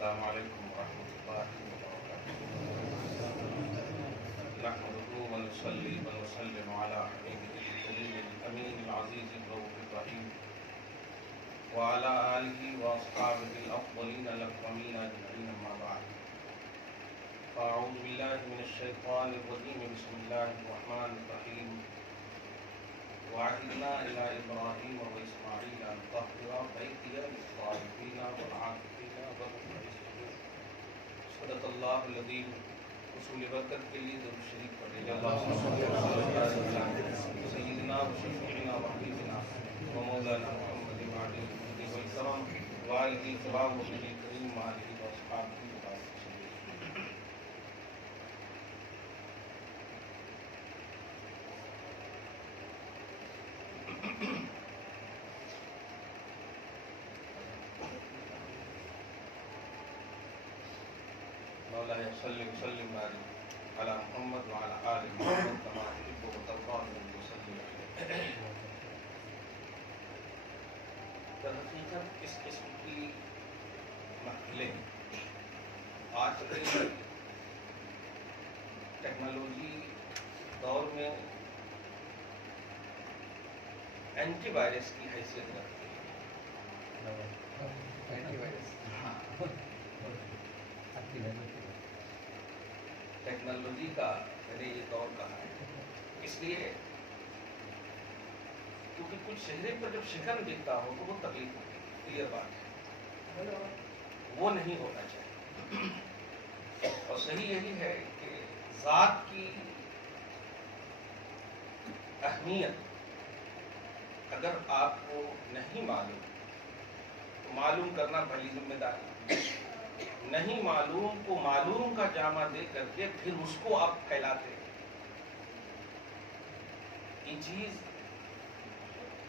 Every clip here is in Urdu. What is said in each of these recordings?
السلام علیکم ورحمۃ اللہ وبرکاتہ نحمده ونصلي ونسلم على حبيبه الكريم الأمين العزيز الرؤوف الرحيم وعلى آله وأصحابه الأفضلين الأكرمين أجمعين أما بعد فأعوذ بالله من الشيطان الرجيم بسم الله الرحمن الرحيم وعهدنا إلى إبراهيم وإسماعيل أن طهر بيتي للطائفين والعاكفين والركع السجود صدق الله العظيم رسول برکت کے لیے درود شریف پڑھیں اللهم صل على سيدنا وشفيعنا وحبيبنا ومولانا محمد وعلى آله والكرام وآله الكرام والنبي الكريم وآله وأصحابه مولاي صل وسلم وبارك على محمد وعلى آل محمد كما تحب وترضى وسلم عليه. در حقیقت اس قسم کی محفلیں آج کے ٹیکنالوجی دور میں اینٹی وائرس کی حیثیت رکھتی ہے. ٹیکنالوجی کا میں نے یہ دور کہا ہے اس لیے کیونکہ کچھ چہرے پر جب شکن دکھتا ہو تو وہ تکلیف ہوتی ہے. کلیئر بات ہے, وہ نہیں ہونا چاہیے. اور صحیح یہی ہے کہ ذات کی اہمیت اگر آپ کو نہیں معلوم تو معلوم کرنا پہلی ذمہ داری. نہیں معلوم کو معلوم کا جامع دے کر کے پھر اس کو آپ پھیلاتے. یہ چیز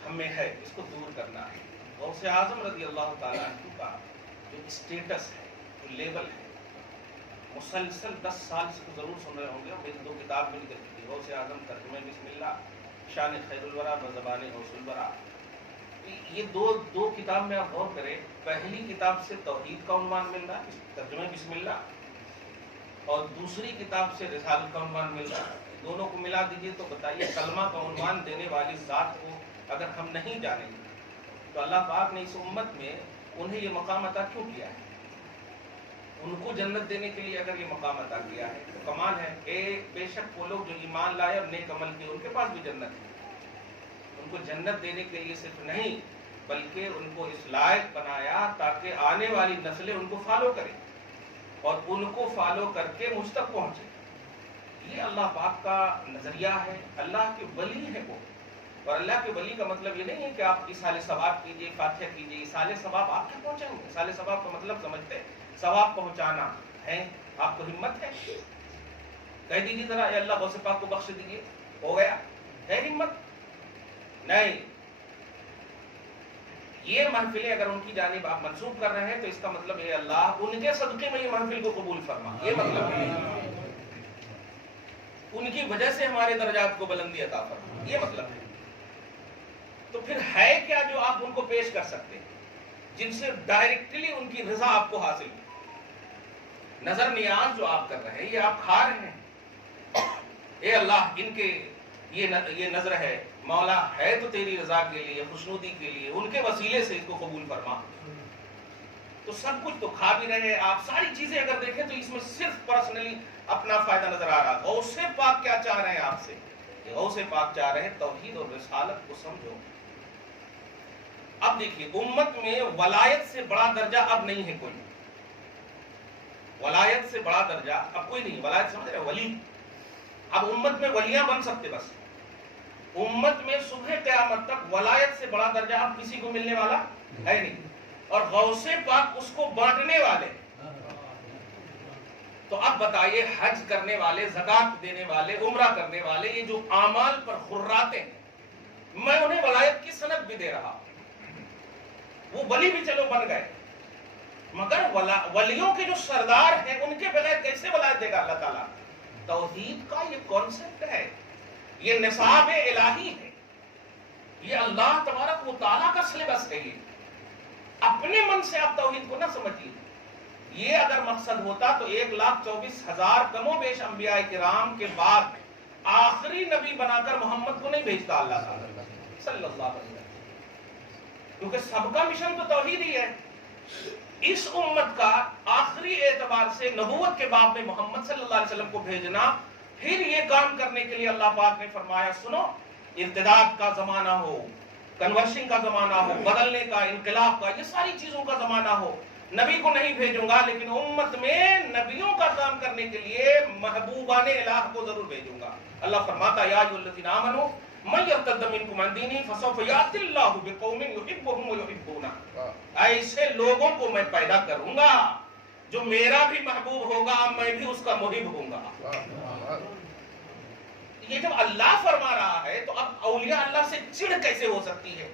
ہمیں ہے, اس کو دور کرنا ہے. غوث اعظم رضی اللہ تعالیٰ عنہ کا جو اسٹیٹس ہے, جو لیبل ہے, مسلسل 10 سال سے ضرور سن رہے ہوں گے. میری 2 کتاب مل گئی تھی, غوث اعظم ترجمہ بسم اللہ, شان خیر الورا بزبان غوث الورا. یہ دو کتاب میں آپ غور کریں. پہلی کتاب سے توحید کا عنوان مل رہا ہے ترجمہ بسم اللہ, اور دوسری کتاب سے رسالت کا عنوان مل رہا ہے. دونوں کو ملا دیجئے تو بتائیے کلمہ کا عنوان دینے والی ذات کو اگر ہم نہیں جانیں گے تو اللہ پاک نے اس امت میں انہیں یہ مقام عطا کیوں کیا ہے؟ ان کو جنت دینے کے لیے اگر یہ مقام عطا کیا ہے تو کمال ہے. بے شک وہ لوگ جو ایمان لائے اور نیک عمل کیے ان کے پاس بھی جنت ہے. ان کو جنت دینے کے لیے صرف نہیں بلکہ ان کو اس لائق بنایا تاکہ آنے والی نسلیں ان کو فالو کریں اور ان کو فالو کر کے مجھ تک پہنچے. یہ اللہ پاک کا نظریہ ہے. اللہ کے ولی ہے وہ, اور اللہ کے ولی کا مطلب یہ نہیں ہے کہ آپ ایصال ثواب کیجئے, فاتحہ کیجئے. ایصال ثواب آپ کیا پہنچائیں گے؟ ایصال ثواب کا مطلب سمجھتے ہیں ثواب پہنچانا ہے. آپ کو ہمت ہے, کہہ دیجیے ذرا اے اللہ غوث پاک کو بخش دیجیے, ہو گیا. ہے ہمت؟ نہیں. یہ محفلیں اگر ان کی جانب آپ منسوب کر رہے ہیں تو اس کا مطلب اے اللہ ان کے صدقے میں یہ محفل کو قبول فرما. یہ مطلب ہے ان کی وجہ سے ہمارے درجات کو بلندی عطا فرما. یہ مطلب ہے. تو پھر ہے کیا جو آپ ان کو پیش کر سکتے ہیں جن سے ڈائریکٹلی ان کی رضا آپ کو حاصل ہو؟ نظر نیاز جو آپ کر رہے ہیں, یہ آپ کھا رہے ہیں. اے اللہ ان کے یہ نظر ہے مولا, ہے تو تیری رضا کے لیے, خوشنودی کے لیے, ان کے وسیلے سے اس کو قبول فرما. تو سب کچھ تو کھا بھی رہے ہیں آپ. ساری چیزیں اگر دیکھیں تو اس میں صرف پرسنلی اپنا فائدہ نظر آ رہا. غوث پاک کیا چاہ رہے ہیں آپ سے؟ غوث پاک چاہ رہے ہیں توحید اور رسالت کو سمجھو. اب دیکھیے امت میں ولایت سے بڑا درجہ اب نہیں ہے کوئی. ولایت سے بڑا درجہ اب کوئی نہیں. ولایت سمجھ رہے ولی. اب امت میں ولیاں بن سکتے, بس امت میں صبح قیامت تک ولایت سے بڑا درجہ اب کسی کو ملنے والا ہے نہیں. اور غوث پاک اس کو بانٹنے والے. تو اب بتائیے حج کرنے والے, زکات دینے والے, عمرہ کرنے والے, یہ جو اعمال پر خراتے ہیں, میں انہیں ولایت کی سند بھی دے رہا. وہ ولی بھی چلو بن گئے, مگر ولیوں کے جو سردار ہیں ان کے بغیر کیسے ولایت دے گا اللہ تعالیٰ؟ توحید کا یہ کانسیپٹ ہے, یہ نصاب الہی ہے, یہ اللہ تبارک و تعالیٰ کا سلیبس ہے. یہ اپنے من سے آپ توحید کو نہ سمجھیے. یہ اگر مقصد ہوتا تو 1,24,000 کم و بیش انبیاء کرام کے بعد آخری نبی بنا کر محمد کو نہیں بھیجتا اللہ تعالیٰ صلی اللہ علیہ وسلم، کیونکہ سب کا مشن تو توحید ہی ہے۔ اس امت کا آخری اعتبار سے نبوت کے باب میں محمد صلی اللہ علیہ وسلم کو بھیجنا، پھر یہ کام کرنے کے لیے اللہ پاک نے فرمایا سنو، ارتداد کا زمانہ ہو، کنورشن کا زمانہ ہو، بدلنے کا، انقلاب کا، یہ ساری چیزوں کا زمانہ ہو، نبی کو نہیں بھیجوں گا، لیکن امت میں نبیوں کا کام کرنے کے لیے محبوبان الہ کو ضرور بھیجوں گا۔ اللہ فرماتا یا ایھا الذین آمنوا من یرتد منکم عن دینہ فسوف یأتی اللہ بقوم یحبهم ویحبونہ، ایسے لوگوں کو میں پیدا کروں گا جو میرا بھی محبوب ہوگا، میں بھی اس کا محب ہوں گا۔ یہ جب اللہ فرما رہا ہے تو اب اولیاء اللہ سے چڑ کیسے ہو سکتی ہے؟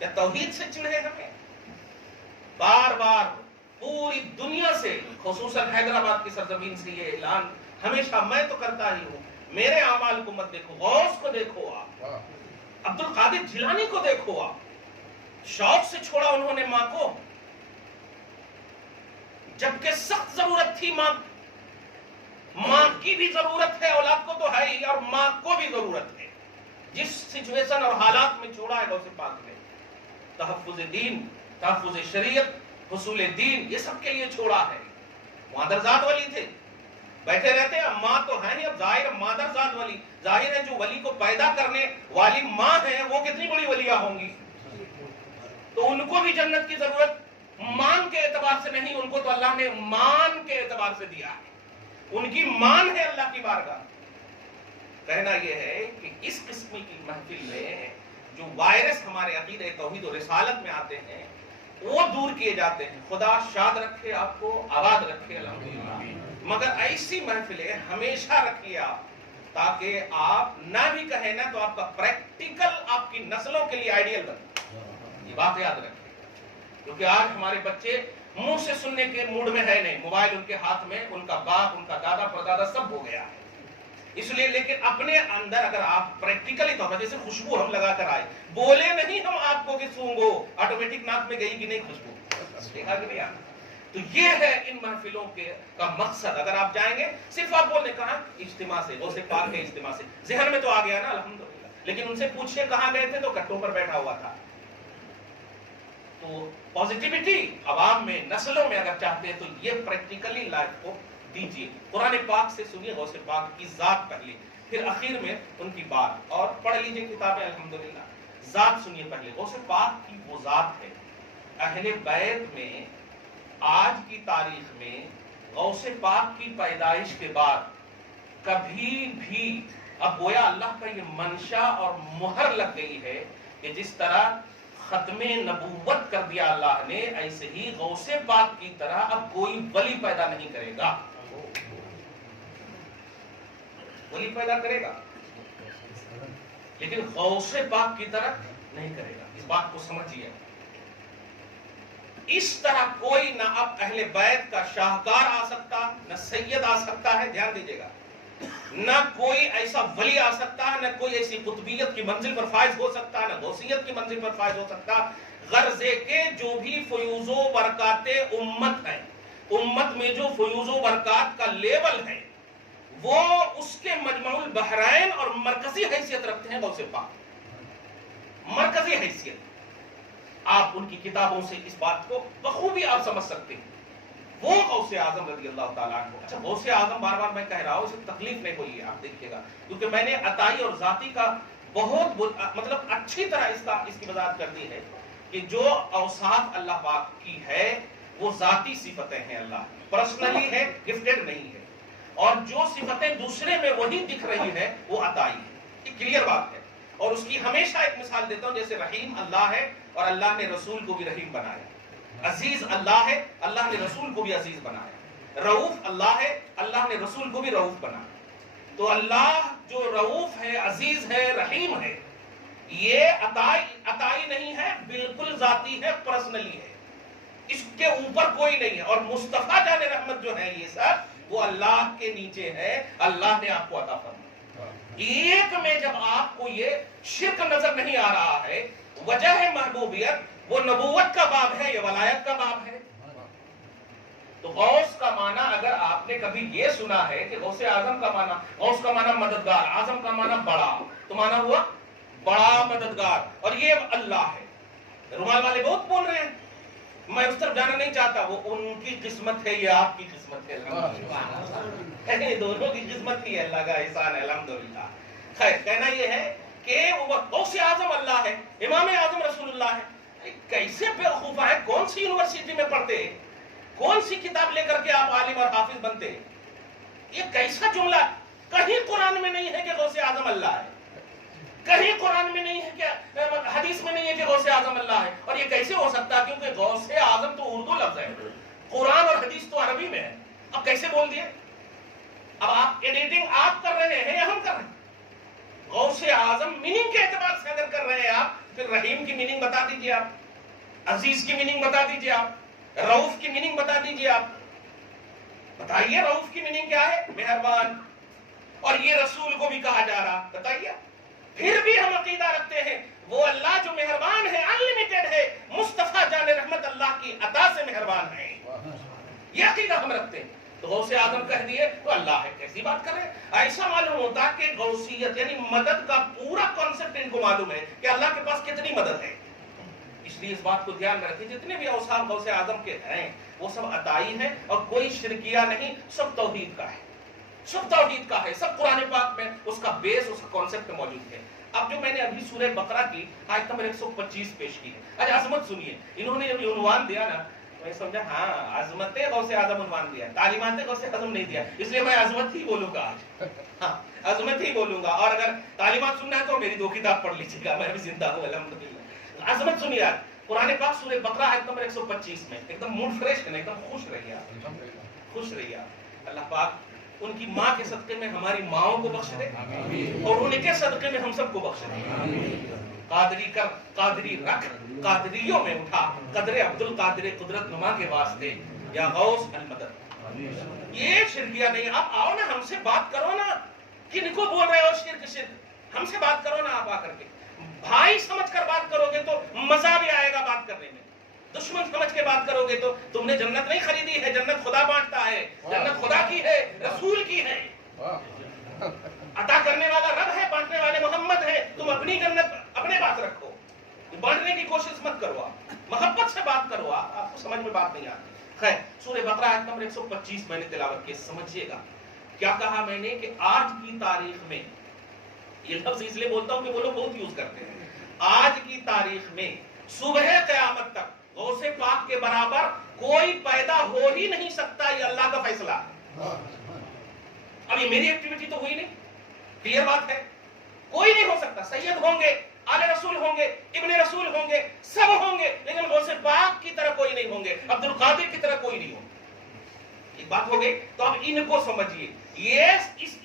یا توحید سے چڑ ہے ہمیں؟ بار بار پوری دنیا سے، خصوصاً حیدرآباد کی سرزمین سے یہ اعلان ہمیشہ میں تو کرتا ہی ہوں، میرے اعمال کو مت دیکھو، غوث کو دیکھو، آپ عبد القادر جیلانی کو دیکھو، آپ شوق سے چھوڑا انہوں نے ماں کو، جبکہ سخت ضرورت تھی ماں کی بھی ضرورت ہے، اولاد کو تو ہے ہی، اور ماں کو بھی ضرورت ہے۔ جس سچویشن اور حالات میں چھوڑا ہے غوث پاک نے، تحفظ دین، تحفظ شریعت، حصول دین، یہ سب کے لیے چھوڑا ہے۔ مادرزاد ولی تھے، بیٹھے رہتے، اب ماں تو ہے نہیں، اب ظاہر مادرزاد ولی، ظاہر ہے جو ولی کو پیدا کرنے والی ماں ہے وہ کتنی بڑی ولیہ ہوں گی، تو ان کو بھی جنت کی ضرورت مان کے اعتبار سے نہیں، ان کو تو اللہ نے مان کے اعتبار سے دیا ہے، ان کی مان ہے اللہ کی بارگاہ۔ کہنا یہ ہے کہ اس قسم کی محفل میں جو وائرس ہمارے عقیدہ توحید و رسالت میں آتے ہیں وہ دور کیے جاتے ہیں۔ خدا شاد رکھے، آپ کو آباد رکھے الحمدللہ، مگر ایسی محفلیں ہمیشہ رکھیے آپ، تاکہ آپ نہ بھی کہیں نا تو آپ کا پریکٹیکل آپ کی نسلوں کے لیے آئیڈیل بنے، یہ بات یاد رکھیں، کیونکہ آج ہمارے بچے منہ سے سننے کے موڈ میں ہے نہیں، موبائل ان کے ہاتھ میں، ان کا باپ، ان کا دادا پردادا سب ہو گیا ہے، اس لیے لیکن اپنے اندر اگر آپ پریکٹیکلی طور پر، جیسے خوشبو ہم لگا کر آئے، بولے نہیں ہم آپ کو کہ سونگو، آٹومیٹک ناک میں گئی کہ نہیں خوشبو، دیکھا کہ نہیں آتا۔ تو یہ ہے ان محفلوں کا مقصد۔ اگر آپ جائیں گے صرف آپ بولنے کہاں اجتماع سے، غوث پاک کے اجتماع سے، ذہن میں تو آ گیا نا الحمدللہ، لیکن ان سے پوچھے کہاں گئے تھے تو کٹوں پر بیٹھا ہوا تھا۔ تو پازیٹیوٹی عوام میں، نسلوں میں اگر چاہتے ہیں تو یہ پریکٹیکلی لائف کو دیجیے۔ قرآن پاک سے سنیے غوث پاک کی ذات پہلے، پھر اخیر میں ان کی بات، اور پڑھ لیجیے کتابیں الحمدللہ۔ ذات سنیے پہلے، غوث پاک کی وہ ذات ہے۔ اہل بیت میں آج کی تاریخ میں غوث پاک کی پیدائش کے بعد کبھی بھی، اب گویا اللہ کا یہ منشا اور مہر لگ گئی ہے کہ جس طرح ختم نبوت کر دیا اللہ نے، ایسے ہی غوث پاک کی طرح اب کوئی ولی پیدا نہیں کرے گا۔ ولی پیدا کرے گا لیکن غوث پاک کی طرح نہیں کرے گا، اس بات کو سمجھیے۔ اس طرح کوئی نہ اب اہل بیت کا شاہکار آ سکتا، نہ سید آ سکتا ہے، دھیان دیجیے گا، نہ کوئی ایسا ولی آ سکتا ہے، نہ کوئی ایسی قطبیت کی منزل پر فائز ہو سکتا ہے، نہ غوثیت کی منزل پر فائز ہو سکتا۔ غرض کے جو بھی فیوز و برکات امت ہے، امت میں جو فیوز و برکات کا لیول ہے، وہ اس کے مجمع البحرین اور مرکزی حیثیت رکھتے ہیں غوث پاک، مرکزی حیثیت۔ آپ ان کی کتابوں سے اس بات کو بخوبی آپ سمجھ سکتے ہیں۔ وہ غوث اعظم رضی اللہ تعالیٰ عنہ، اچھا غوث اعظم بار بار میں کہہ رہا ہوں، اسے تکلیف نہیں ہوئی ہے، آپ دیکھیے گا، کیونکہ میں نے عطائی اور ذاتی کا بہت مطلب اچھی طرح اس کی وضاحت کر دی ہے کہ جو اوصاف اللہ پاک کی ہے وہ ذاتی صفتیں ہیں، اللہ پرسنلی ہے، گفٹڈ نہیں ہے، اور جو صفتیں دوسرے میں وہی دکھ رہی ہے وہ عطائی ہے، یہ کلیئر بات ہے۔ اور اس کی ہمیشہ ایک مثال دیتا ہوں، جیسے رحیم اللہ ہے اور اللہ نے رسول کو بھی رحیم بنایا، عزیز اللہ ہے، اللہ نے رسول کو بھی عزیز بنایا، رؤوف اللہ ہے، اللہ نے رسول کو بھی رؤوف بنایا۔ تو اللہ جو رؤوف ہے، عزیز ہے، رحیم ہے، یہ عطائی نہیں ہے، بالکل ذاتی ہے، پرسنلی ہے، اس کے اوپر کوئی نہیں ہے۔ اور مصطفیٰ جان رحمت جو ہے یہ سب وہ اللہ کے نیچے ہے، اللہ نے آپ کو عطا فرمایا۔ ایک میں جب آپ کو یہ شرک نظر نہیں آ رہا ہے، وجہ ہے محبوبیت، وہ نبوت کا باب ہے، یہ ولایت کا باب ہے۔ تو غوث کا معنی اگر آپ نے کبھی یہ سنا ہے کہ غوث اعظم کا معنی، غوث کا معنی مددگار، اعظم کا معنی بڑا، تو معنی ہوا بڑا مددگار، اور یہ اللہ ہے۔ رومال والے بہت بول رہے ہیں، میں اس طرف جانا نہیں چاہتا، وہ ان کی قسمت ہے، یہ آپ کی قسمت ہے، دونوں کی قسمت ہی ہے، اللہ کا احسان ہے الحمدللہ۔ خیر، کہنا یہ ہے کہ وہ غوث اعظم اللہ ہے، امام اعظم رسول اللہ ہے۔ کیسے بیوقوفہ ہے، کون سی یونیورسٹی میں پڑھتے ہیں، کون سی کتاب لے کر کے آپ عالم اور حافظ بنتے ہیں؟ یہ کیسا جملہ، کہیں قرآن میں نہیں ہے کہ غوث اعظم اللہ ہے، کہیں قرآن میں نہیں ہے کہ حدیث میں نہیں ہے کہ غوث اعظم اللہ ہے، اور یہ کیسے ہو سکتا ہے؟ کیونکہ غوث اعظم تو اردو لفظ ہے، قرآن اور حدیث تو عربی میں ہے۔ اب کیسے بول دیے؟ اب آپ ایڈیٹنگ آپ کر رہے ہیں یا ہم کر رہے ہیں؟ غوث اعظم میننگ کے اعتبار سے اگر کر رہے ہیں آپ، پھر رحیم کی میننگ بتا دیجئے، آپ عزیز کی میننگ بتا دیجئے، آپ رؤوف کی میننگ بتا دیجئے، آپ بتائیے رؤوف کی میننگ کیا ہے؟ مہربان، اور یہ رسول کو بھی کہا جا رہا، بتائیے۔ پھر بھی ہم عقیدہ رکھتے ہیں وہ اللہ جو مہربان ہے، انلیمیٹڈ ہے، مصطفیٰ جان رحمت اللہ کی عطا سے مہربان ہے، یہ عقیدہ ہم رکھتے ہیں۔ تو غوث اعظم کہہ دیے تو اللہ ہے، کیسی بات کر رہے ہیں؟ ایسا معلوم ہوتا کہ غوثیت یعنی مدد کا پورا کانسیپٹ ان کو معلوم ہے کہ اللہ کے پاس کتنی مدد ہے۔ اس لیے اس بات کو دھیان میں رکھیں، جتنے بھی اوصاف غوث اعظم کے ہیں وہ سب عطائی ہیں، اور کوئی شرکیہ نہیں، سب توحید کا ہے، سب توحید کا ہے، سب قرآن پاک میں اس کا بیس، اس کا کانسیپٹ موجود ہے۔ اب جو میں نے ابھی سورہ بقرہ کی آیت نمبر 125 پیش کی ہے، آج عظمت سنیے، انہوں نے جب عنوان دیا نا، میں سمجھا ہاں عظمت غوث اعظم عنوان دیا، تعلیمات غوث اعظم نہیں دیا، اس لیے میں عظمت ہی بولوں گا آج، ہاں عظمت ہی بولوں گا، اور اگر تعلیمات سننا ہے تو میری 2 کتاب پڑھ لیجیے گا، میں بھی زندہ ہوں الحمدللہ۔ عظمت سنیے آج قرآن پاک سورہ بقرہ آیت نمبر 125 میں، ایک دم موڈ فریش کرنا، ایک دم خوش رہیے آپ، خوش رہیے آپ۔ اللہ پاک ان کی ماں کے صدقے میں ہماری ماؤں کو بخش دے، اور ان کے صدقے میں ہم سب کو بخش دے۔ قادری کر، قادری رکھ، قادریوں میں اٹھا، قدر عبد القادر قدرت نما کے واسطے، یا غوث المدد۔ یہ شرکیہ نہیں، آپ آؤ نا ہم سے بات کرو نا، کن کو بول رہے ہو شرک شرک، ہم سے بات کرو نا، آپ آ کر کے بھائی سمجھ کر بات کرو گے تو مزہ بھی آئے گا بات کرنے میں، دشمن سمجھ کے بات کرو گے تو تم نے جنت نہیں خریدی ہے، جنت خدا بانٹتا ہے، جنت خدا کی ہے، رسول کی ہے، عطا کرنے والا رب ہے، بانٹنے والے محمد ہے، تم اپنی جنت اپنے پاس رکھو، بانٹنے کی کوشش مت کرو، آپ محبت سے بات کرو، آپ کو سمجھ میں بات نہیں آتی۔ خیر، سورہ بقرہ آیت نمبر 125 میں نے تلاوت کی، سمجھیے گا کیا کہا میں نے کہ آج کی تاریخ میں، یہ لفظ اس لیے بولتا ہوں کہ وہ لوگ بہت یوز کرتے ہیں، آج کی تاریخ میں صبح قیامت تک غوث پاک کے برابر کوئی پیدا ہو ہی نہیں سکتا، یہ اللہ کا فیصلہ ہے۔ اب یہ میری ایکٹیویٹی تو ہوئی نہیں، کلیئر بات ہے، کوئی نہیں ہو سکتا، سید ہوں گے، آل رسول ہوں گے، ابن رسول ہوں گے، سب ہوں گے، لیکن غوث پاک کی طرح کوئی نہیں ہوں گے، عبد القادر کی طرح کوئی نہیں ہوں گے۔ ایک بات ہو گئی، تو اب ان کو سمجھیے،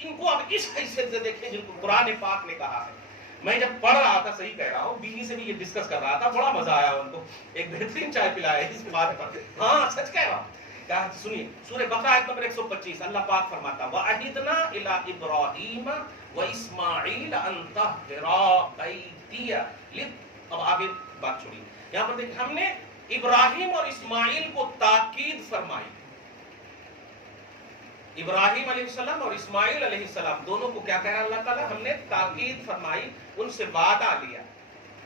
ان کو اب اس حیثیت سے دیکھیں جن کو قرآن پاک نے کہا ہے۔ میں جب پڑھ رہا تھا، صحیح کہہ رہا ہوں، بیوی سے بھی یہ ڈسکس کر رہا تھا، بڑا مزہ آیا ان کو، ایک بہترین چائے پلایا اس بات پر، ہاں سچ کہہ رہا ہوں۔ کیا سنیے، سورہ بقرہ آیت نمبر 125، اللہ پاک فرماتا وَعَهِدْنَا إِلَىٰ إِبْرَاهِيمَ وَإِسْمَاعِيلَ أَن طَهِّرَا بَيْتِيَ۔ اب آگے بات چھوڑیے، یہاں پر دیکھیں ہم نے ابراہیم اور اسماعیل کو تاکید فرمائی، ابراہیم علیہ السلام اور اسماعیل علیہ السلام دونوں کو کیا کہہ رہا اللہ تعالیٰ؟ ہم نے تاکید فرمائی، ان سے وعدہ لیا،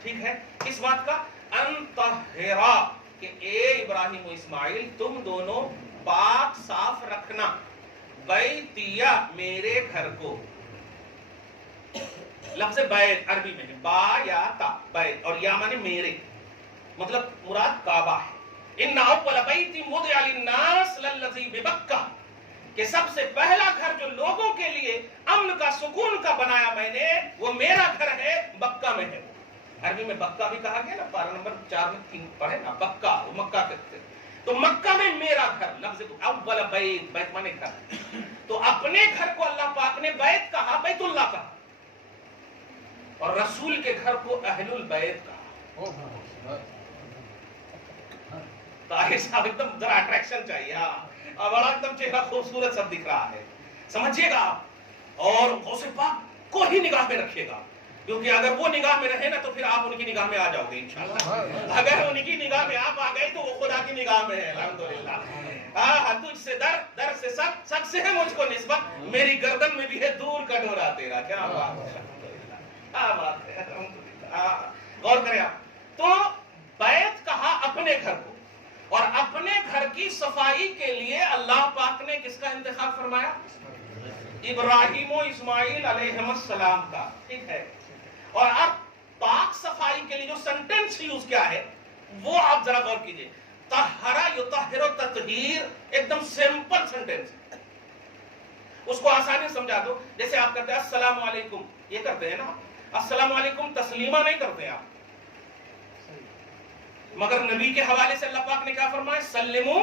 ٹھیک ہے، اس بات کا ان طہرا، کہ اے ابراہیم و اسماعیل تم دونوں پاک صاف رکھنا، بیتیا میرے گھر کو، لفظ بیت عربی میں ہے، با یا تا، بیت، اور یا مانے میرے، مطلب مراد کعبہ ہے۔ ان اول بیت وضع للناس للذی ببکہ، کہ سب سے پہلا گھر جو لوگوں کے لیے امن کا سکون کا بنایا میں نے، وہ میرا گھر ہے، بکہ میں ہے۔ عربی میں بکہ بھی کہا گیا نا، پارہ نمبر 4 میں 3 پڑھے نا، بکہ، وہ مکہ کہتے ہیں، تو مکہ میں میرا گھر، لفظ اول بیت، بیت مانے گھر، تو اپنے گھر کو اللہ پاک نے بیت کہا، بیت اللہ کہا، اور رسول کے گھر کو اہل البیت کہا۔ طاہر صاحب ایک دم ذرا اٹریکشن چاہیے، ہاں بڑا ایک دم چہرہ خوبصورت سب دکھ رہا ہے، سمجھیے گا آپ، اور غوث پاک کو ہی نگاہ میں رکھیے گا، کیونکہ اگر وہ نگاہ میں رہے نا تو پھر آپ ان کی نگاہ میں آ جاؤ گے انشاءاللہ، اگر ان کی نگاہ میں آپ آ گئے تو وہ خدا کی نگاہ میں ہے، الحمدللہ، تجھ سے در، در سے سب، سب سے ہے مجھ کو نسبت، میری گردن میں بھی ہے دور کا ڈورا تیرا. کیا بات ہے، کیا بات ہے، الحمدللہ. غور کریں آپ. تو بیت کہا اپنے گھر کو، اور اپنے گھر کی صفائی کے لیے اللہ پاک نے کس کا انتخاب فرمایا؟ ابراہیم و اسماعیل علیہ السلام کا. ٹھیک ہے. اور اب پاک صفائی کے لیے جو سنٹینس یوز کیا ہے وہ آپ ذرا غور کیجئے. طہرا یطہر تطہیر، ایک دم سمپل سنٹینس ہے. اس کو آسانی سمجھا دو. جیسے آپ کہتے ہیں السلام علیکم، یہ کرتے ہیں نا. السلام علیکم تسلیمہ نہیں کرتے آپ، مگر نبی کے حوالے سے اللہ پاک نے کیا فرمایا؟ سلمو.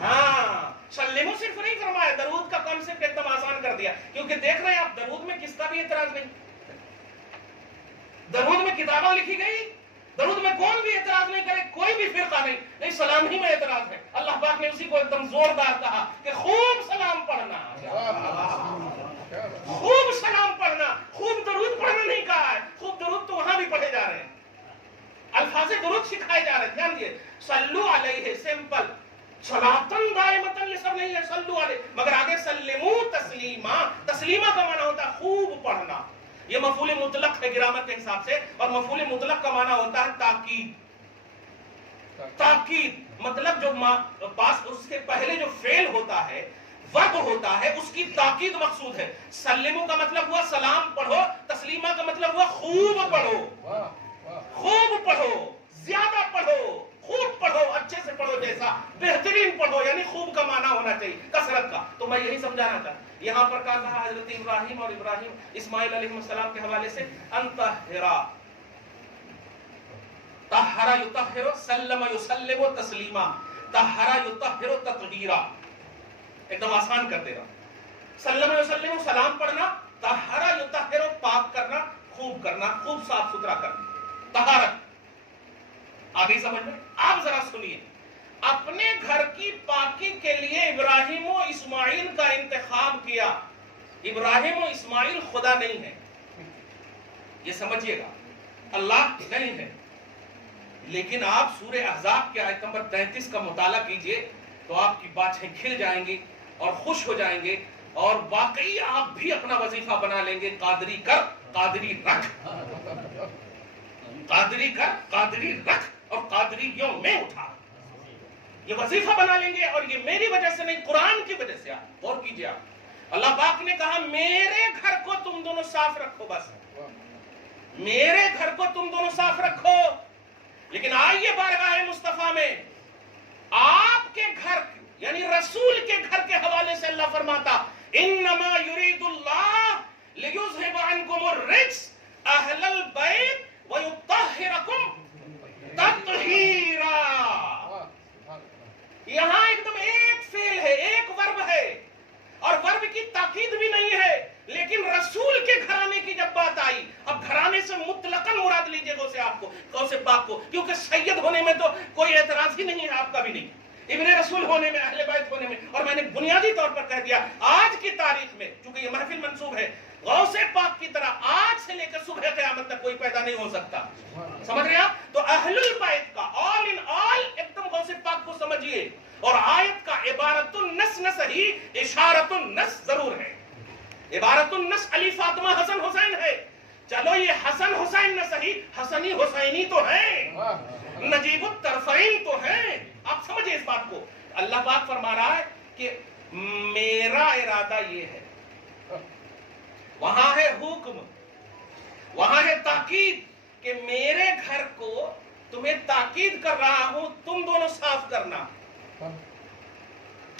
ہاں، سلمو صرف نہیں فرمایا، درود کا کانسیپٹ ایک دم آسان کر دیا. کیونکہ دیکھ رہے ہیں آپ درود میں کس کا بھی اعتراض نہیں. درود میں کتابیں لکھی گئی، درود میں کون بھی اعتراض نہیں کرے، کوئی بھی فرقہ نہیں. نہیں، سلام ہی میں اعتراض ہے. اللہ پاک نے اسی کو ایک دم زوردار کہا کہ خوب سلام پڑھنا، خوب سلام پڑھنا، خوب درود پڑھنا نہیں کہا ہے. خوب درود تو وہاں بھی پڑھے جا رہے ہیں، الفاظ درود سکھائے جا رہے ہیں. دھیان دیے. صلو علیہ سمپل، صلاۃً دائمۃً یہ سب نہیں ہے. صلو علیہ، مگر آگے سلمو تسلیما. تسلیمہ کا معنی ہوتا ہے خوب پڑھنا. یہ مفعول مطلق ہے گرامر کے حساب سے، اور مفعول مطلق کا معنی ہوتا ہے تاکید. تاکید مطلب جو پاس اس کے پہلے جو فعل ہوتا ہے، ورب ہوتا ہے، اس کی تاکید مقصود ہے. سلمو کا مطلب ہوا سلام پڑھو، تسلیمہ کا مطلب ہوا خوب پڑھو. خوب پڑھو، زیادہ پڑھو، خوب پڑھو، اچھے سے پڑھو، جیسا بہترین پڑھو. یعنی خوب کا معنی ہونا چاہیے، کثرت کا. تو میں یہی سمجھانا تھا. یہاں پر کہا حضرت ابراہیم اور اسماعیل علیہ السلام کے حوالے سے انطہرا، طہرا یطہر، سلم یسلم تسلیما، طہرا یطہر تطہیرا. ایک دم آسان کر دے رہا. سلم یسلم سلام پڑھنا، طہرا یطہر پاک کرنا، خوب کرنا، خوب صاف ستھرا کرنا، طہارت. آگے سمجھ میں. آپ ذرا سنیے. اپنے گھر کی پاکی کے لیے ابراہیم و اسماعیل کا انتخاب کیا. ابراہیم و اسماعیل خدا نہیں ہے، یہ سمجھیے گا، اللہ نہیں ہے. لیکن آپ سورہ احزاب کے آیت نمبر 33 کا مطالعہ کیجئے تو آپ کی باتیں کھل جائیں گی اور خوش ہو جائیں گے، اور واقعی آپ بھی اپنا وظیفہ بنا لیں گے. قادری کر، قادری رکھ، قادری کر، قادری رکھ، اور قادریوں میں اٹھا. یہ وظیفہ بنا لیں گے. اور یہ میری وجہ سے نہیں، قرآن کی وجہ سے. آپ غور کیجئے. آپ اللہ پاک نے کہا میرے گھر کو تم دونوں صاف رکھو، بس میرے گھر کو تم دونوں صاف رکھو. لیکن آئیے بارگاہ مصطفیٰ میں آپ کے گھر یعنی رسول کے گھر کے حوالے سے اللہ فرماتا انما یرید اللہ لیذھب عنکم الرجس اہل البیت ویطہرکم تطہیرا. یہاں ایک دم ایک فعل ہے، ایک ورب ہے، اور ورب کی تاکید بھی نہیں ہے. لیکن رسول کے گھرانے کی جب بات آئی، اب گھرانے سے مطلقاً مراد لیجئے غوث آپ کو، غوث پاک کو، کیونکہ سید ہونے میں تو کوئی اعتراض ہی نہیں ہے، آپ کا بھی نہیں، ابن رسول ہونے میں، اہل بیت ہونے میں. اور میں نے بنیادی طور پر کہہ دیا آج کی تاریخ میں، چونکہ یہ محفل منسوب ہے، غوث پاک کی طرح آج سے لے کر صبح قیامت تک کوئی پیدا نہیں ہو سکتا. سمجھ رہے ہیں آپ؟ تو اہل البیت کا آل ان آل ایک دم غوث پاک کو سمجھیے. اور آیت کا عبارت النس نہ صحیح، اشارت النس ضرور ہے. عبارت النس علی فاطمہ حسن حسین ہے. چلو یہ حسن حسین نہ صحیح، حسنی حسینی تو ہے، نجیب الطرفین تو ہے. آپ سمجھیں اس بات کو. اللہ پاک فرما رہا ہے کہ میرا ارادہ یہ ہے. وہاں ہے حکم، وہاں ہے تاکید کہ میرے گھر کو تمہیں تاکید کر رہا ہوں تم دونوں صاف کرنا.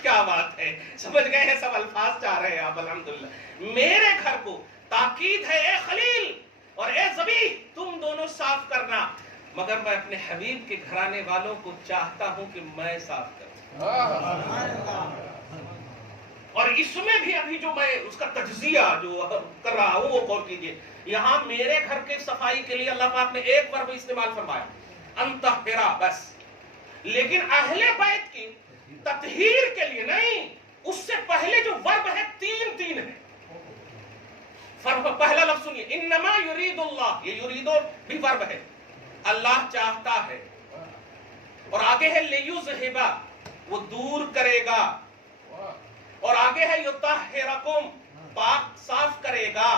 کیا بات ہے، سمجھ گئے ہیں؟ سب الفاظ چاہ رہے ہیں آپ. الحمدللہ. میرے گھر کو تاکید ہے، اے خلیل اور اے ذبیح تم دونوں صاف کرنا. مگر میں اپنے حبیب کے گھرانے والوں کو چاہتا ہوں کہ میں صاف کروں. اور اس میں بھی ابھی جو میں اس کا تجزیہ جو کر رہا ہوں وہ غور کیجئے. یہاں میرے گھر کے صفائی کے لیے اللہ پاک نے ایک ورب استعمال فرمایا، انطہرا، بس. لیکن اہل بیت کی تطہیر کے لیے نہیں، اس سے پہلے جو ورب ہے تین ہے. پہلا لفظ سنیے، انما یرید اللہ، یہ یریدو بھی ورب ہے، اللہ چاہتا ہے. اور آگے ہے لیذھب، وہ دور کرے کرے گا, اور آگے ہے یطہرکم, پاک صاف کرے گا.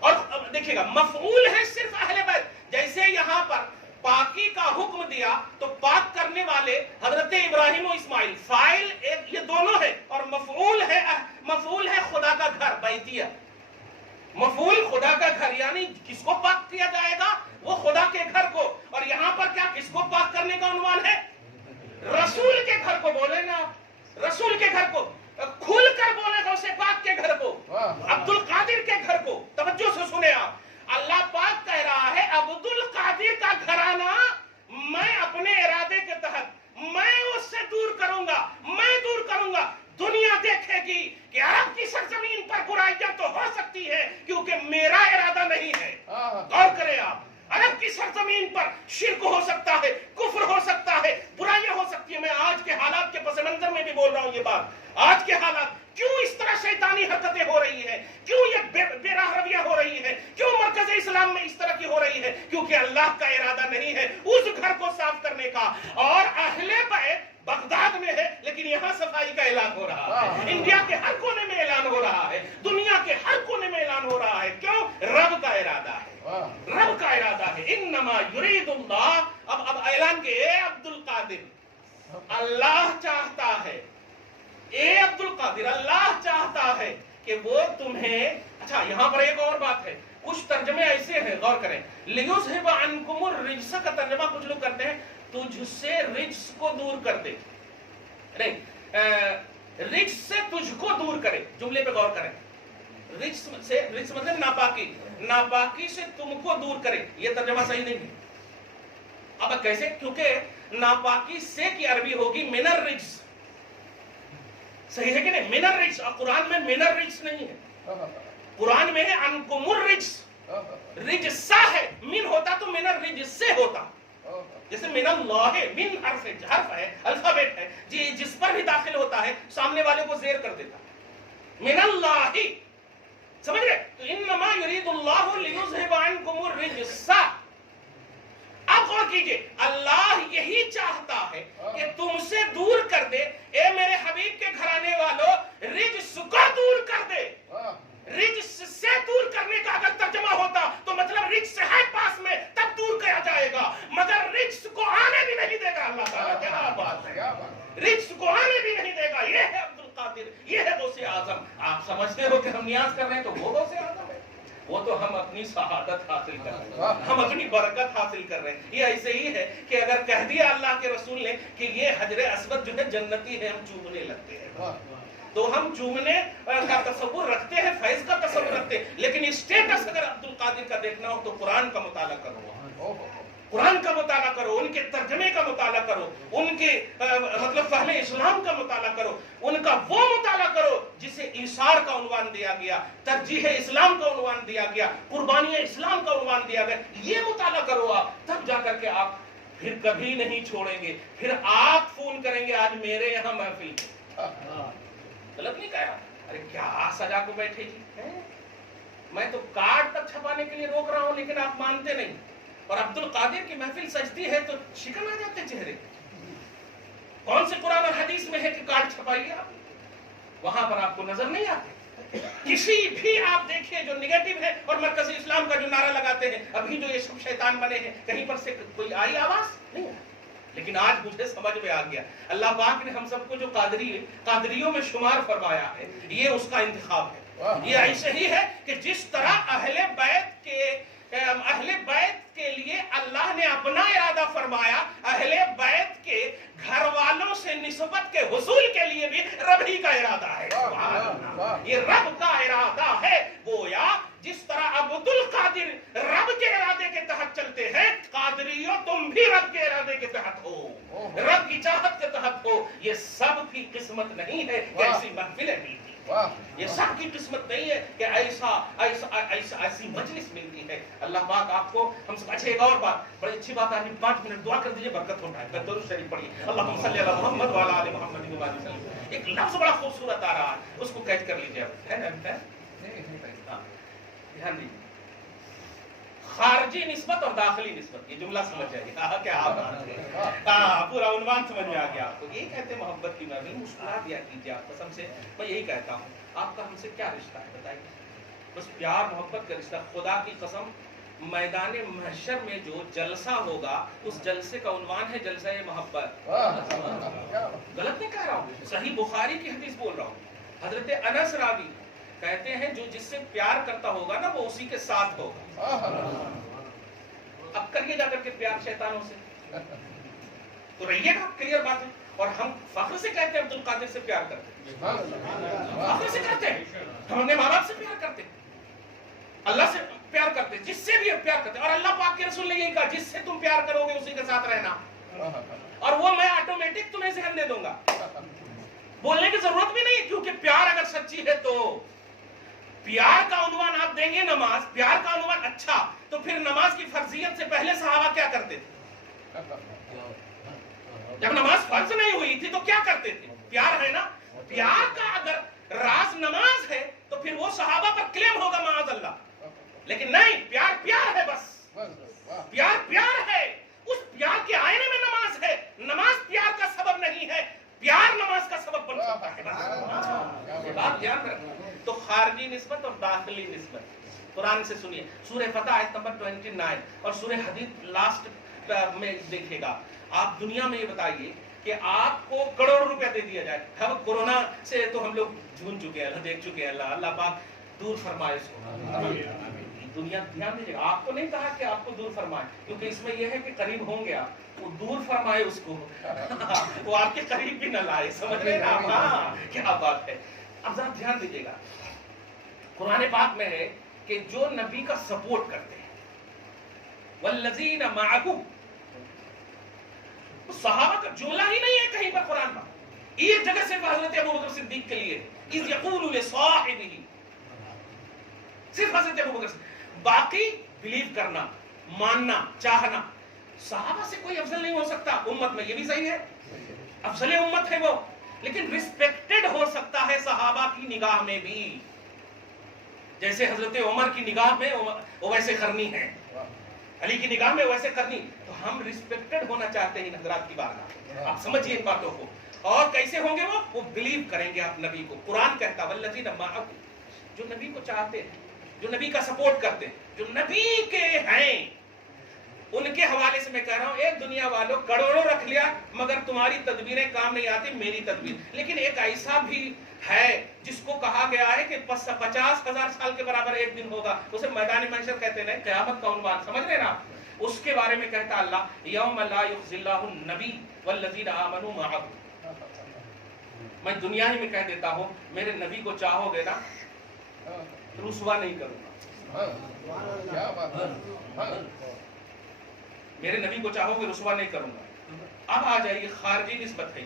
اور دیکھیے گا مفعول ہے صرف اہل بیت. جیسے یہاں پر پاکی کا حکم دیا تو پاک کرنے والے حضرت ابراہیم و اسماعیل, فاعل یہ دونوں ہے, اور مفعول ہے خدا کا گھر, بیتیہ. مفعول خدا کا گھر, یعنی کس کو پاک کیا جائے گا؟ وہ خدا کے گھر کو. اور یہاں پر کیا کس کو پاک کرنے کا عنوان ہے؟ رسول کے گھر کو. بولے نا, رسول کے گھر کو. کھل کر بولے گا اسے پاک کے گھر کو, عبد القادر کے گھر کو. توجہ سے سنے آپ, اللہ پاک کہہ رہا ہے عبد القادر کا گھرانہ میں اپنے ارادے کے تحت میں اس سے دور کروں گا, میں دور کروں گا. دنیا دیکھے گی کہ عرب کی سرزمین پر برائیاں تو ہو سکتی ہے کیونکہ میرا ارادہ نہیں ہے. غور کریں آپ, عرب کی سرزمین پر شرک ہو سکتا ہے, کفر ہو سکتا ہے, برائیاں ہو سکتی ہیں. میں آج کے حالات کے پس منظر میں بھی بول رہا ہوں یہ بات. آج کے حالات کیوں اس طرح شیطانی حرکتیں ہو رہی ہیں, کیوں یہ بے راہ رویہ ہو رہی ہے, کیوں مرکز اسلام میں اس طرح کی ہو رہی ہے؟ کیونکہ اللہ کا ارادہ نہیں ہے اس گھر کو صاف کرنے کا. اور اہل بیت بغداد میں ہے لیکن یہاں صفائی کا اعلان ہو رہا ہے, انڈیا کے ہر کونے میں اعلان ہو رہا ہے, دنیا کے ہر کونے میں اعلان ہو رہا ہے. کیوں؟ رب کا ارادہ ہے, رب کا ارادہ ہے. انما یرید اللہ. اب اعلان کے اے عبد القادر, اللہ چاہتا ہے, اے عبد القادر اللہ چاہتا ہے کہ وہ تمہیں. اچھا یہاں پر ایک اور بات ہے, کچھ ترجمے ایسے ہیں, غور کریں. لیذھب عنکم الرجس کا ترجمہ کچھ لوگ کرتے ہیں تجھ سے رجس کو دور کر دے. نہیں, رجس سے تجھ کو دور کرے. جملے پہ غور کریں. رجس مطلب ناپاکی, ناپاکی سے تم کو دور کرے. یہ ترجمہ صحیح نہیں ہے. اب کیسے؟ کیونکہ ناپاکی سے کی عربی ہوگی من الرجس. صحیح ہے کہ نہیں؟ من الرجس. اور قرآن میں من الرجس نہیں ہے, قرآن میں ہے عنکم الرجس. رجسہ ہے, من ہوتا تو من الرجس سے ہوتا. جیسے من اللہ, من حرف ہے, الفابیٹ ہے, جس پر بھی داخل ہوتا ہے سامنے والے کو زیر کر دیتا. من اللہ, سمجھ رہے؟ تو انما یرید اللہ لیذھب عنکم الرجس. اب غور کیجئے, اللہ یہی چاہتا ہے کہ تم سے دور کر دے. اے میرے حبیب کے گھرانے والوں, رجس کو دور کر دے. رجس سے دور کرنے کا اگر ترجمہ ہوتا تو مطلب رجس ہے پاس میں تب دور کیا جائے گا, مگر رجس کو آنے بھی نہیں دے گا اللہ تعالیٰ. کیا بات ہے, رجس کو آنے بھی نہیں دے گا. یہ ہے عبد القادر, یہ ہے غوث اعظم. آپ سمجھتے ہو کہ ہم نیاز کر رہے ہیں تو وہ غوث اعظم ہے؟ وہ تو ہم اپنی شہادت حاصل کر رہے ہیں, ہم اپنی برکت حاصل کر رہے ہیں. یہ ایسے ہی ہے کہ اگر کہہ دیا اللہ کے رسول نے کہ یہ حجر اسود جو ہے جنتی ہے, ہم چومنے لگتے ہیں, تو ہم چومنے کا تصور رکھتے ہیں, فیض کا تصور رکھتے ہیں. لیکن اسٹیٹس اگر عبد القادر کا دیکھنا ہو تو قرآن کا مطالعہ کرو, قرآن کا مطالعہ کرو, ان کے ترجمے کا مطالعہ کرو, ان کے مطلب فہم اسلام کا مطالعہ کرو, ان کا وہ مطالعہ کرو جسے ایثار کا عنوان دیا گیا, ترجیح اسلام کا عنوان دیا گیا, قربانی اسلام کا عنوان دیا گیا. یہ مطالعہ کرو آپ, تب جا کر کے آپ پھر کبھی نہیں چھوڑیں گے. پھر آپ فون کریں گے آج میرے یہاں محفل ہے. غلط نہیں کہا, ارے کیا سجا کو بیٹھے جی, میں تو کارڈ تک چھپانے کے لیے روک رہا ہوں لیکن آپ مانتے نہیں. اور عبد القادر کی محفل سجتی ہے تو شکن آ جاتے چہرے. کون سے قرآن اور حدیث میں ہے کہ کارڈ چھپائیے آپ؟ وہاں پر آپ کو نظر نہیں آتے. کسی بھی آپ دیکھیے جو نگیٹو ہے اور مرکزی اسلام کا جو نعرہ لگاتے ہیں, ابھی جو یہ سب شیطان بنے ہیں, کہیں پر سے کوئی آئی آواز نہیں آئی. لیکن آج مجھے سمجھ میں آ گیا, اللہ پاک نے ہم سب کو جو قادریوں میں شمار فرمایا ہے, یہ اس کا انتخاب ہے. یہ ایسے ہی ہے کہ جس طرح اہل بیت کے لیے اللہ نے اپنا ارادہ فرمایا, اہل بیت کے گھر والوں سے نسبت کے حصول کے لیے بھی رب ہی کا ارادہ ہے. یہ رب کا ارادہ ہے. گویا جس طرح عبد القادر رب کے ارادے کے تحت چلتے ہیں, قادریوں تم بھی رب کے ارادے کے تحت ہو, رب کی چاہت کے تحت ہو. یہ سب کی قسمت نہیں ہے کہ ایسی محفلیں ملتی, یہ سب کی قسمت نہیں ہے کہ ایسی مجلس ملتی ہے. اللہ پاک آپ کو ہم سب. اچھا ایک اور بات, بڑی اچھی بات ہے, 5 منٹ دعا کر دیجئے, برکت اٹھائے. درود شریف پڑھیے, اللہم صلی علی محمد وعلی آل محمد وسلم. ایک لفظ بڑا خوبصورت آ رہا ہے, اس کو کیچ کر لیجیے. ہے نا دھیان دیجیے. خارجی نسبت اور داخلی نسبت، یہ جملہ سمجھ جائیے. کیا آپ پورا عنوان سمجھ میں آ گیا آپ کو. یہ کہتے ہیں محبت کی محفل. مسکرا دیا کیجیے آپ قسم سے. میں یہی کہتا ہوں آپ کا ہم سے کیا رشتہ ہے بتائیے. بس پیار محبت کا رشتہ. خدا کی قسم میدان محشر میں جو جلسہ ہوگا اس جلسے کا عنوان ہے جلسہ محبت. غلط نہیں کہہ رہا ہوں، صحیح بخاری کی حدیث بول رہا ہوں. حضرت انس راوی کہتے ہیں جو جس سے پیار کرتا ہوگا نا وہ اسی کے ساتھ ہوگا. اب کریے جا کر کے پیار شیطانوں سے تو رہیے گا. کلیئر بات ہے. اور ہم فخر سے کہتے ہیں عبد القادر سے پیار کرتے ہیں، فخر سے کرتے ہیں. ہم اپنے ماں باپ سے پیار کرتے ہیں، اللہ سے پیار کرتے ہیں، جس سے بھی پیار کرتے ہیں. اور اللہ پاک کے رسول نے یہی کہا جس سے تم پیار کرو گے اسی کے ساتھ رہنا، اور وہ میں آٹومیٹک تمہیں ذہن دے دوں گا. بولنے کی ضرورت بھی نہیں، کیونکہ پیار اگر سچی ہے تو پیار کا عنوان آپ دیں گے نماز. پیار کا عنوان اچھا تو پھر نماز کی فرضیت سے پہلے صحابہ کیا کرتے تھے؟ جب نماز فرض نہیں ہوئی تھی تو کیا کرتے تھے؟ پیار ہے نا. پیار کا اگر راز نماز ہے تو پھر وہ صحابہ پر کلیم ہوگا معاذ اللہ. لیکن نہیں، پیار پیار ہے. بس پیار پیار ہے. اس پیار کے آئینے میں نماز ہے. نماز پیار کا سبب نہیں ہے، پیار نماز کا سبب بن سکتا ہے. بات دھیان رکھنا. تو خارجی نسبت اور داخلی نسبت قرآن سے سنیے. سورہ فتح آیت نمبر 29 اور سورہ حدید لاسٹ میں دیکھیے گا. آپ دنیا میں یہ بتائیے کہ آپ کو کروڑ روپے دے دیا جائے. اب کورونا سے تو ہم لوگ جھون چکے ہیں، دیکھ چکے ہیں. اللہ پاک دور فرمائے اس کو. دنیا دھیان دیجیے گا. آپ کو نہیں کہا کہ آپ کو دور فرمائے، کیونکہ اس میں یہ ہے کہ قریب ہوں گے آپ. وہ دور فرمائے اس کو وہ آپ کے قریب بھی نہ لائے. سمجھ رہے نا آپ؟ ہاں کیا بات ہے. اب ذرا دھیان دیجیے گا. قرآن پاک میں ہے کہ جو نبی کا سپورٹ کرتے ہیں والذین معہ، صحابہ کا جملہ ہی نہیں ہے کہیں پر قرآن میں. ایک جگہ صرف حضرت ابوبکر صدیق کے لیے اذ یقول لصاحبہ، صرف حضرت ابوبکر صدیق. باقی بلیو کرنا، ماننا، چاہنا. صحابہ سے کوئی افضل نہیں ہو سکتا امت میں. یہ بھی صحیح ہے، افضل امت ہے وہ، لیکن ریسپیکٹڈ ہو سکتا ہے صحابہ کی نگاہ میں بھی. جیسے حضرت عمر کی نگاہ میں وہ ویسے کرنی ہے، علی کی نگاہ میں ویسے کرنی. تو ہم ریسپیکٹڈ ہونا چاہتے ہیں حضرات کی بارگاہ. آپ سمجھیے ان باتوں کو. اور کیسے ہوں گے وہ بلیو کریں گے آپ نبی کو. قرآن کہتا والذین معہ، جو نبی کو چاہتے ہیں، جو نبی کا سپورٹ کرتے ہیں، جو نبی کے ہیں. ان کے حوالے سے میں کہہ رہا ہوں ایک دنیا والوں کروڑوں رکھ لیا مگر تمہاری تدبیریں کام نہیں آتی، میری تدبیر. لیکن ایک ایسا بھی ہے جس کو کہا گیا ہے کہ 50,000 سال کے برابر ایک دن ہوگا. اسے میدان محشر کہتے ہیں، قیامت کا عنوان. سمجھ رہے نا؟ اس کے بارے میں کہتا اللہ یوم لا یخزی اللہ النبی والذین آمنوا معہ. میں دنیا ہی میں کہہ دیتا ہوں میرے نبی کو چاہو گے نا رسوا نہیں کروں گا. میرے نبی کو چاہو گے رسوا نہیں کروں گا. اب آ جائیے خارجی نسبت ہے.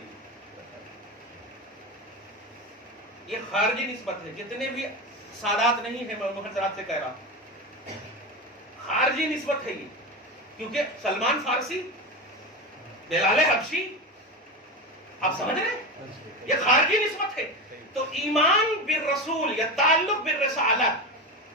یہ خارجی نسبت ہے. جتنے بھی سادات نہیں ہیں میں حضرات سے کہہ رہا ہوں خارجی نسبت ہے یہ. کیونکہ سلمان فارسی، بلال حبشی، آپ سمجھ رہے ہیں یہ خارجی نسبت ہے. تو ایمان بالرسول یا تعلق بالرسالت،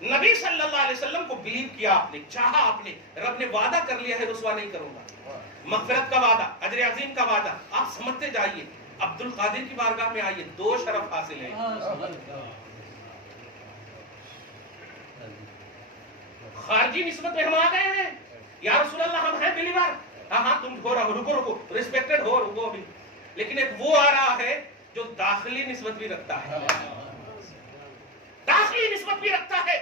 نبی صلی اللہ علیہ وسلم کو بلیو کیا آپ نے، چاہا آپ نے. رب نے وعدہ کر لیا ہے رسوا نہیں کروں گا. مغفرت کا وعدہ، اجر عظیم کا وعدہ. آپ سمجھتے جائیے. عبد القادر کی بارگاہ میں آئیے، 2 شرف حاصل ہیں. خارجی نسبت میں ہم آ گئے ہیں. یا رسول اللہ ہم ہیں بلیور. ہاں تم رکو ریسپیکٹڈ ہو رکو بھی. لیکن ایک وہ آ رہا ہے جو داخلی نسبت بھی رکھتا ہے. داخلی نسبت بھی رکھتا ہے.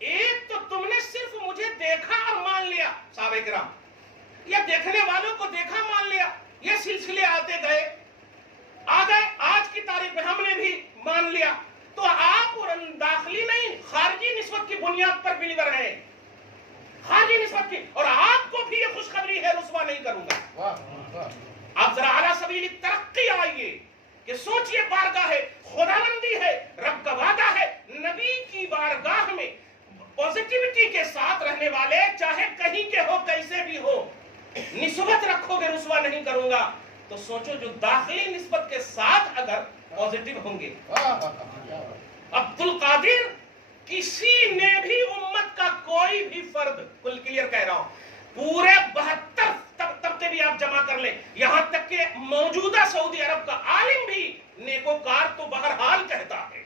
ایک تو تم نے صرف مجھے دیکھا اور مان لیا، صحابہ کرام، یا دیکھنے والوں کو دیکھا مان لیا. یہ سلسلے آتے گئے، آ گئے. آج کی تاریخ میں ہم نے بھی مان لیا. تو آپ داخلی نہیں خارجی نسبت کی بنیاد پر بلیور ہیں. خارجی نسبت کی. اور آپ کو بھی یہ خوشخبری ہے رسوا نہیں کروں گا. آپ ذرا اعلیٰ سبیل ترقی آئیے کہ سوچئے بارگاہ ہے، خداوندی ہے، رب کا وعدہ ہے. نبی کی بارگاہ میں پوزیٹیوٹی کے ساتھ رہنے والے چاہے کہیں کے ہو کیسے بھی ہو نسبت رکھو گے رسوا نہیں کروں گا. تو سوچو جو داخلی نسبت کے ساتھ اگر پوزیٹیو ہوں گے. عبد القادر کسی نے بھی امت کا کوئی بھی فرد، کل کلیئر کہہ رہا ہوں، پورے 72 طبقے بھی آپ جمع کر لیں، یہاں تک کہ موجودہ سعودی عرب کا عالم بھی نیکوکار تو بہرحال کہتا ہے،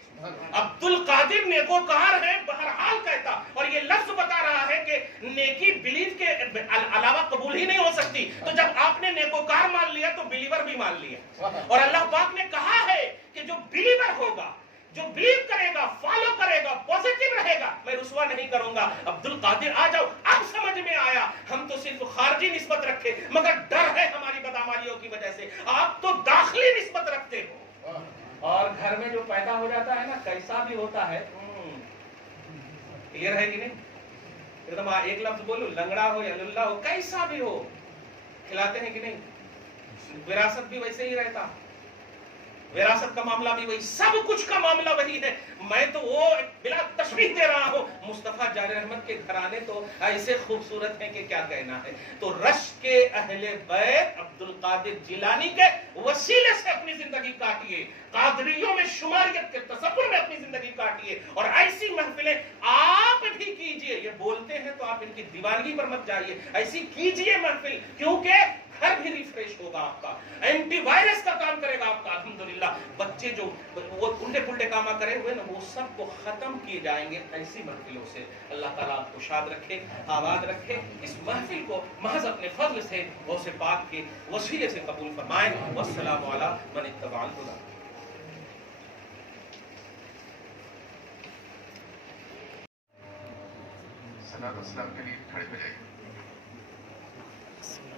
عبد القادر نیکوکار ہے بہرحال کہتا، اور یہ لفظ بتا رہا ہے کہ نیکی بلیف کے علاوہ قبول ہی نہیں ہو سکتی، تو جب آپ نے نیکوکار مان لیا تو بلیور بھی مان لیا، اور اللہ پاک نے کہا ہے کہ جو بلیور ہوگا، جو بلیو کرے گا، فالو کرے گا، پوزیٹیو رہے گا، میں رسوا نہیں کروں گا۔ عبد القادر آ جاؤ، اب سمجھ میں آیا، ہم تو صرف خارجی نسبت رکھے مگر ڈر ہے ہماری بدعمالیوں کی وجہ سے، آپ تو داخلی نسبت رکھتے ہو، اور گھر میں جو پیدا ہو جاتا ہے نا کیسا بھی ہوتا ہے، کلیئر ہے کہ نہیں؟ ایک دم ایک لفظ بولو، لنگڑا ہو یا للہ ہو، کیسا بھی ہو، کھلاتے ہیں کہ نہیں؟ وراثت بھی ویسے ہی رہتا، وراثت کا معاملہ بھی وہی، سب کچھ کا معاملہ وہی ہے۔ میں تو وہ بلا تشبیہ دے رہا ہوں، مصطفیٰ جار احمد کے گھرانے تو ایسے خوبصورت ہیں کہ کیا کہنا ہے۔ تو رش کے اہل بیت عبد القادر جیلانی کے وسیلے سے اپنی زندگی کاٹیے، قادریوں میں شماریت کے تصور میں اپنی زندگی کاٹیے، اور ایسی محفلیں آپ بھی کیجئے۔ یہ بولتے ہیں تو آپ ان کی دیوانگی پر مت جائیے، ایسی کیجئے محفل، کیونکہ گھر بھی ریفریش ہوگا آپ کا، اینٹی وائرس کا کام کرے گا آپ کا۔ الحمدللہ بچے جو وہ الٹے پلٹے کام کرے ہوئے نا، وہ سب کو ختم کیے جائیں گے ایسی محفلوں سے۔ اللہ تعالیٰ آپ کو شاد رکھے، آباد رکھے، اس محفل کو محض اپنے فضل سے غوث پاک کے وسیلے سے قبول فرمائے۔ والسلام علی من اتبع الہدی۔ صلاۃ والسلام کے لیے کھڑے ہو جائیں۔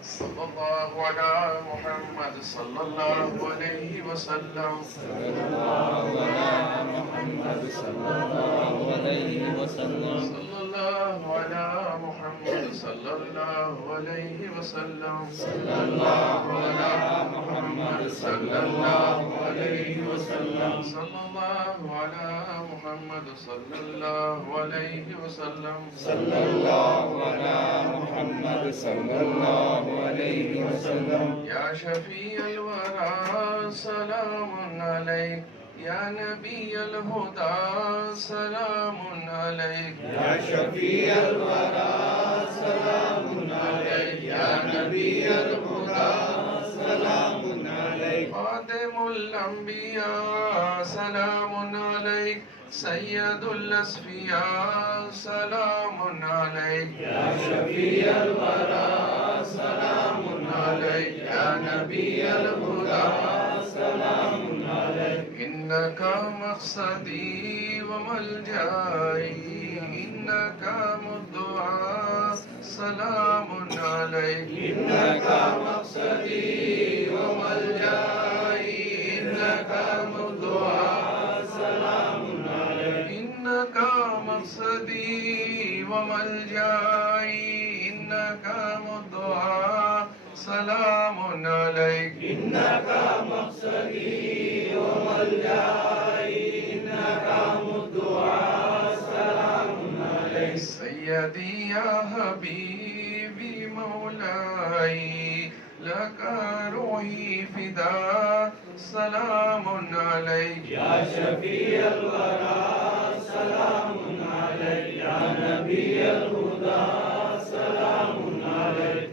صلی اللہ علی محمد صلی اللہ علیہ وسلم، صلی اللہ علی محمد صلی اللہ علیہ وسلم، صلی اللہ علی محمد صلی اللہ علیہ وسلم، صلی اللہ علی محمد صلی اللہ علیہ وسلم، صلی اللہ علی محمد صلی اللہ علیہ وسلم، صلی اللہ علی محمد صلی اللہ علیہ وسلم۔ یا شفیع الورى سلام علیک، یا نبی الہدی سلام علیک، یا شفیع الورى سلام علیک، یا نبی الہدی سلام علیک، خاتم الانبیاء سلام علیک، سید الاصفیاء سلام علیک، یا شفیع الورى سلام علیک، یا نبی الہدی سلام علیک، انکا مقصدی و ملجائی، انکا مدعا سلام علیک، انکا مقصدی و ملجائی، انکا مدعا سلام علیک، انکا مقصدی و ملجائی، انکا مدعا سلام علیک، انکا مقصدی و ملجائی، انکا مدعا سلام علیک، سیدی یا حبیبی مولائی، لکا روحی فدا سلام علیک، یا شفیع الورى سلام علیک، یا نبی الہدی سلام علیک،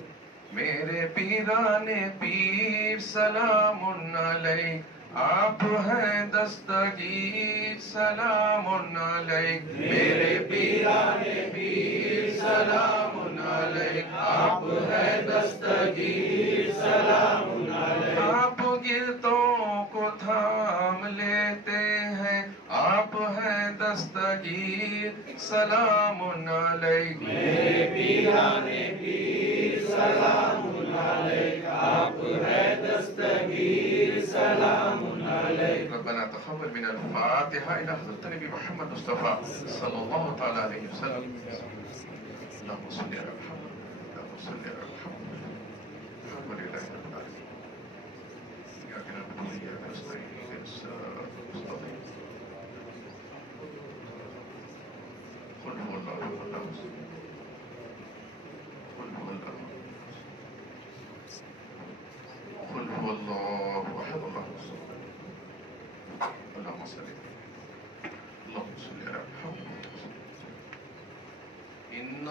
میرے پیران پیر سلام علیک، آپ ہیں دستگیر سلام علیک، میرے پیران پیر سلام علیک، آپ ہیں دستگیر سلام علیک، آپ گرتوں کو تھام لیتے ہیں، آپ ہیں دستگیر سلام علیک، میرے پیران پیر سلام علیک، آپ ہیں دستگیر سلام علیک۔ ربنا تقبل من الفاتحة إلى حضرة النبي محمد مصطفى صلى الله تعالى عليه وسلم۔ اللهم صل على محمد، اللهم صل على محمد، الحمد لله رب العالمين، إياك نعبد وإياك نستعين، اهدنا الصراط المستقيم، قل هو الله أحد، الله الصمد، قل هو الله قل هو الله أحد، الله الصمد، اللهم صل على محمد، اللهم صل على محمد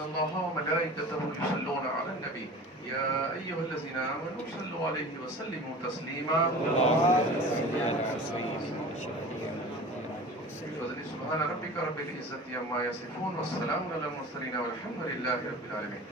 الله وملائكته يصلون على النبي يا أيها الذين آمنوا صلوا عليه وسلموا تسليما سبحان ربك رب العزة عما يصفون والسلام على المرسلين والحمد لله رب العالمين.